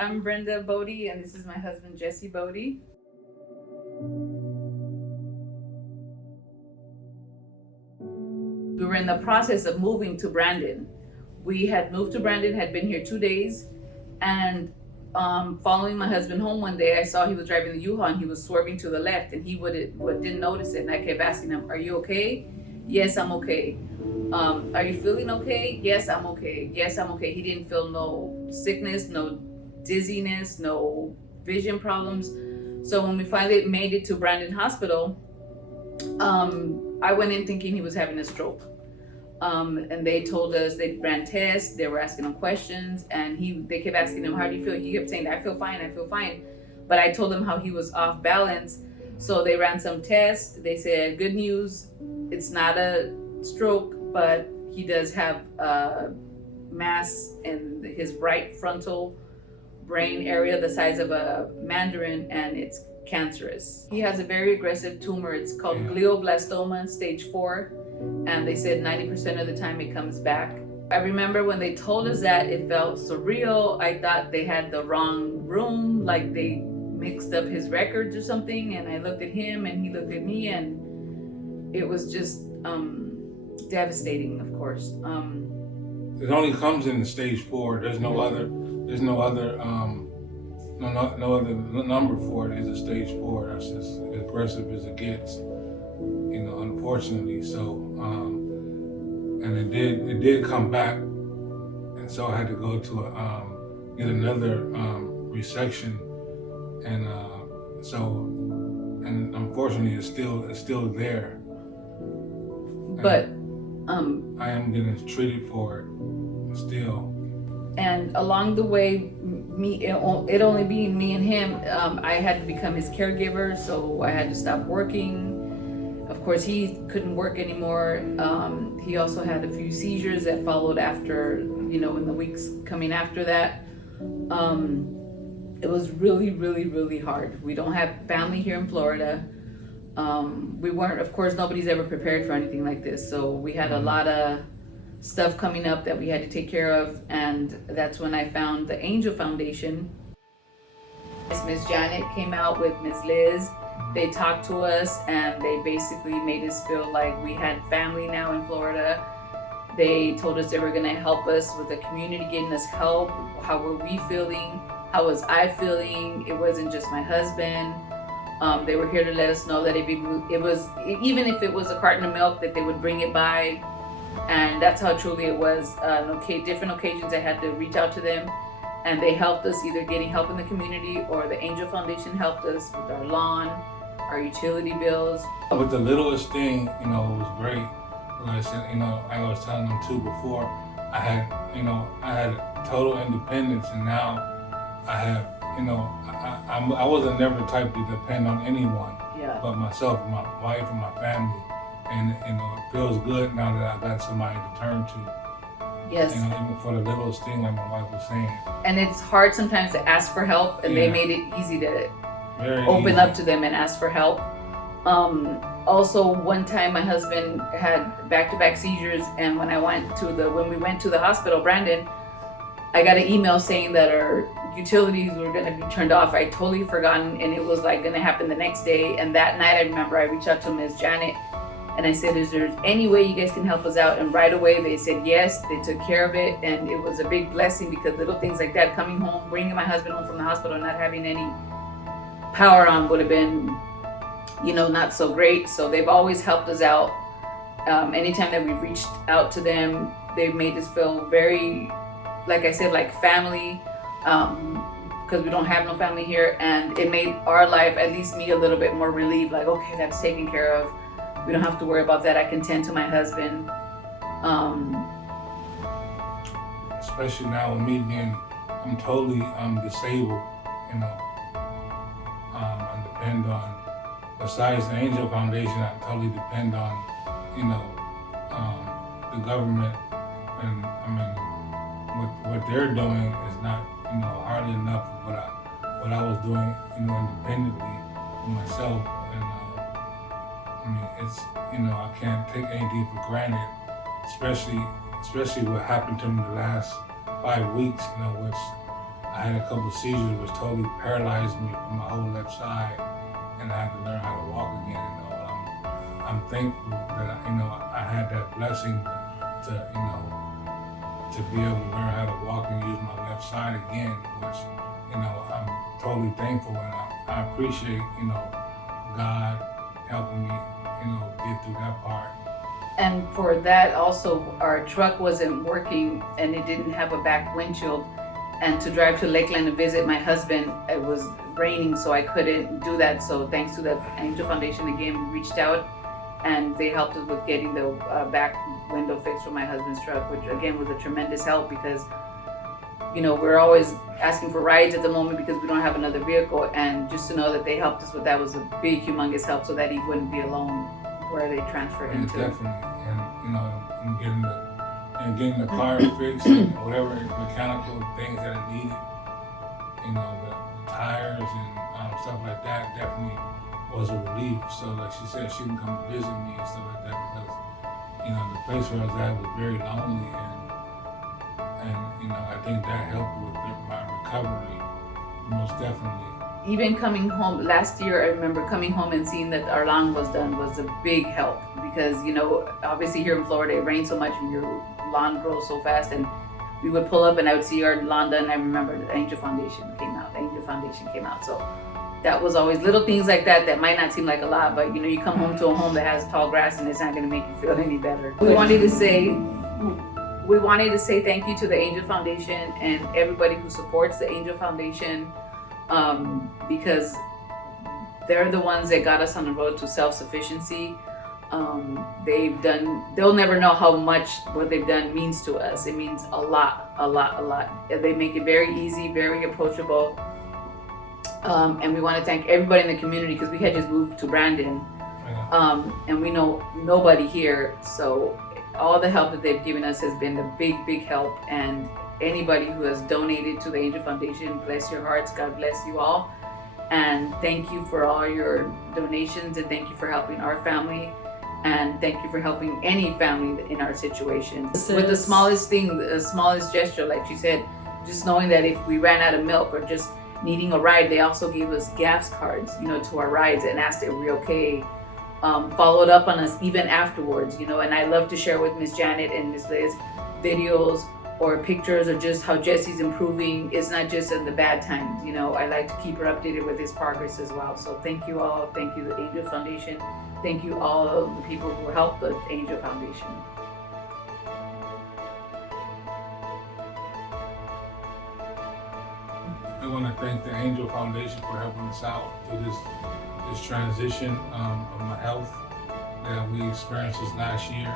I'm Brenda Bodie, and this is my husband, Jesse Bodie. We were in the process of moving to Brandon. We had moved to Brandon, had been here 2 days, and following my husband home one day, I saw he was driving the U-Haul and he was swerving to the left, and he didn't notice it. And I kept asking him, "Are you okay?" "Yes, I'm okay." "Are you feeling okay?" "Yes, I'm okay. Yes, I'm okay." He didn't feel no sickness, no dizziness, no vision problems. So when we finally made it to Brandon Hospital, I went in thinking he was having a stroke. And they told us they ran tests, they were asking him questions, and they kept asking him, "How do you feel?" He kept saying, "I feel fine, I feel fine." But I told him how he was off balance. So they ran some tests. They said, "Good news, it's not a stroke, but he does have a mass in his right frontal brain area the size of a mandarin, and it's cancerous. He has a very aggressive tumor. It's called glioblastoma stage 4, and they said 90% of the time it comes back." I remember when they told us that, it felt surreal. I thought they had the wrong room, like they mixed up his records or something, and I looked at him and he looked at me, and it was just devastating, of course. It only comes in stage 4. There's no other no other number for it. Is a stage 4. That's as aggressive as it gets, unfortunately. So, and it did come back, and so I had to go to get another resection, and and unfortunately it's still there. But I am getting treated for it still. And along the way, it only being me and him, I had to become his caregiver, so I had to stop working. Of course, he couldn't work anymore. He also had a few seizures that followed after, in the weeks coming after that. It was really, really, really hard. We don't have family here in Florida. We weren't, of course, nobody's ever prepared for anything like this. So we had a lot of stuff coming up that we had to take care of, and that's when I found the Angel Foundation. Miss Janet came out with Miss Liz. They talked to us, and they basically made us feel like we had family now in Florida. They told us they were going to help us with the community, getting us help. How were we feeling? How was I feeling? It wasn't just my husband. They were here to let us know that even if it was a carton of milk, that they would bring it by. And that's how truly it was. Different occasions I had to reach out to them, and they helped us either getting help in the community, or the Angel Foundation helped us with our lawn, our utility bills. With the littlest thing, it was great. Like I said, I was telling them too before, I had total independence, and now I have, I wasn't never the type to depend on anyone, but myself, my wife, and my family. And it feels good now that I got somebody to turn to. Yes. Even for the littlest thing, like my wife was saying. And it's hard sometimes to ask for help, and they made it easy to open up to them and ask for help. Also, one time my husband had back-to-back seizures, and when we went to the hospital, Brandon, I got an email saying that our utilities were going to be turned off. I totally forgotten, and it was like going to happen the next day. And that night, I remember I reached out to Ms. Janet, and I said, "Is there any way you guys can help us out?" And right away they said yes. They took care of it, and it was a big blessing, because little things like that, coming home, bringing my husband home from the hospital and not having any power on, would have been, not so great. So they've always helped us out. Anytime that we've reached out to them, they've made us feel very, like I said, like family, because we don't have no family here, and it made our life, at least me, a little bit more relieved. Like, okay, that's taken care of. We don't have to worry about that. I can tend to my husband. Especially now with me I'm totally disabled, I depend on, besides the Angel Foundation, I totally depend on, the government. And what they're doing is not, hardly enough of what I was doing, independently for myself. And it's, I can't take anything for granted, especially what happened to me the last 5 weeks, which I I had a couple of seizures which totally paralyzed me from my whole left side, and I had to learn how to walk again. I'm thankful that I had that blessing to to be able to learn how to walk and use my left side again, which I'm totally thankful, and I appreciate God helping me get through that part. And for that also, our truck wasn't working and it didn't have a back windshield. And to drive to Lakeland to visit my husband, it was raining, so I couldn't do that. So thanks to the Angel Foundation again, we reached out and they helped us with getting the back window fixed for my husband's truck, which again was a tremendous help because we're always asking for rides at the moment because we don't have another vehicle, and just to know that they helped us with that was a big, humongous help, so that he wouldn't be alone where they transferred Yeah, into. definitely, and getting the car fixed, and whatever mechanical things that it needed, the tires and stuff like that definitely was a relief. So like she said, she can come visit me and stuff like that because the place where I was at was very lonely, and I think that helped with my recovery most definitely. Even coming home last year, I remember coming home and seeing that our lawn was done was a big help because obviously here in Florida it rains so much and your lawn grows so fast, and we would pull up and I would see our lawn done. I remember the Angel Foundation came out. So that was always little things like that might not seem like a lot, but you come home to a home that has tall grass and it's not going to make you feel any better. We wanted to say thank you to the Angel Foundation and everybody who supports the Angel Foundation, because they're the ones that got us on the road to self-sufficiency. They'll never know how much what they've done means to us. It means a lot. They make it very easy, very approachable. And we want to thank everybody in the community because we had just moved to Brandon, and we know nobody here. So all the help that they've given us has been a big, big help. And anybody who has donated to the Angel Foundation, bless your hearts. God bless you all. And thank you for all your donations, and thank you for helping our family. And thank you for helping any family in our situation. With the smallest thing, the smallest gesture, like she said, just knowing that if we ran out of milk or just needing a ride, they also gave us gas cards, to our rides and asked if we're okay. Followed up on us even afterwards, and I love to share with Miss Janet and Miss Liz videos or pictures of just how Jesse's improving. It's not just in the bad times, I like to keep her updated with his progress as well. So thank you all. Thank you, the Angel Foundation. Thank you all of the people who helped the Angel Foundation. I want to thank the Angel Foundation for helping us out through this transition of my health that we experienced this last year.